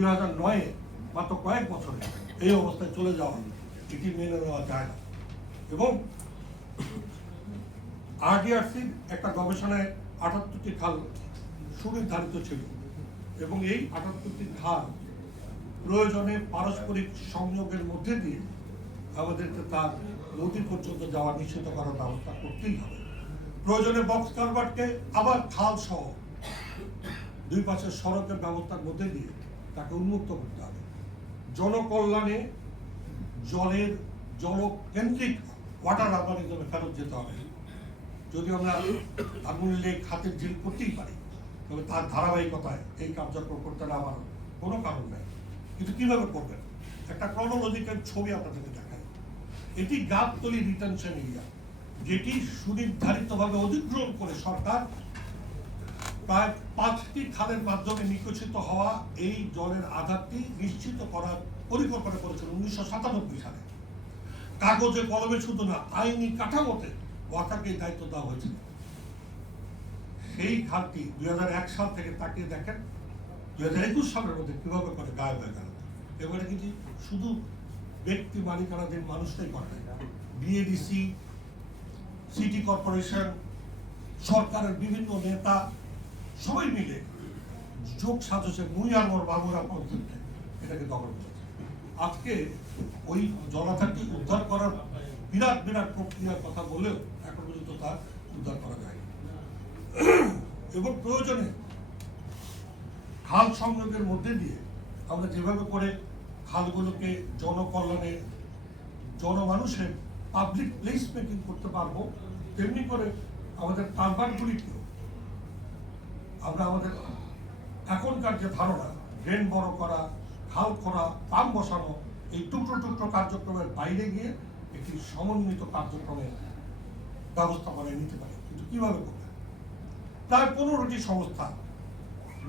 2009-এ মাত্র কয়েক বছরে এই অবস্থায় চলে যাওয়া এটি মেনে নেওয়া যায় না। এবং আরডিআরসির একটা গবেষণায় 78টি খাল সুনির্ধারিত ছিল এবং এই 78টি খাল প্রয়োজনে পারস্পরিক সংযোগের মধ্যে দিয়ে আমাদেরকে তার নদী পর্যন্ত যাওয়া নিশ্চিত করার ব্যবস্থা করতেই হবে। প্রয়োজনে বক্স কালভার্টকে আবার খাল সহ দুই পাশের সড়কের ব্যবস্থার মধ্যে দিয়ে তাকে উন্মুক্ত করতে হবে। জনকল্যাণে জলের জলকেন্দ্রিক ওয়াটার আরবানিজমে ফেরত যেতে হবে। যদি আমরা ধানমন্ডি খাতের ঝিল করতেই পারি, তবে তার ধারাবাহিকতায় এই কার্যক্রম করতে নেওয়ার কোনো কারণ নেই। কিন্তু কিভাবে করবেন, একটা ক্রনোলজিক্যাল ছবি আপনাদেরকে দেখায়। এটি গাবতলী রিটেনশন এরিয়া, যেটি সুনির্ধারিতভাবে অধিগ্রহণ করে সরকার প্রায় 5টি খালের মাধ্যমে নিষ্কাশিত হওয়া এই জলের আধারটি নিশ্চিত করার পরিকল্পনা করেছিল 1997 সালে। কাগজে কলমে শুধু না, আইনি কাঠামোতে ওয়াসাকে দায়িত্ব দেওয়া হয়েছিল। সেই খালটি 2001 সাল থেকে তাকিয়ে দেখেন 2021 সালের মধ্যে কিভাবে করে গায়েব হয়ে গেল। এবারে কিন্তু শুধু ব্যক্তি মালিকানাধীন মানুষটাই করে না, বিএডিসি, সিটি কর্পোরেশন, সরকারের বিভিন্ন নেতা সবাই মিলে যোগ সাজসে মুইয়ার বাবুরা পর্যন্ত এটাকে দখল করেছে। আজকে ওই জলাধারটি উদ্ধার করার বিরাট বিরাট প্রক্রিয়ার কথা বলেও এখন পর্যন্ত তা উদ্ধার করা যায়নি। এবং প্রয়োজনে খাল সংযোগের মধ্যে দিয়ে আমরা যেভাবে করে খালগুলোকে জনকল্যাণে জনমানুষের পাবলিক প্লেস মেকিং করতে পারবো, তেমনি করে আমাদের কালভার্টগুলিকেও আমরা আমাদের এখনকার যে ধারণা ড্রেন বড় করা, খাল খোঁড়া, পাম্প বসানো, এই টুকরো টুকরো কার্যক্রমের বাইরে গিয়ে একটি সমন্বিত কার্যক্রমের ব্যবস্থাপনায় নিতে পারে। কিন্তু কিভাবে করবে? প্রায় 15টি সংস্থা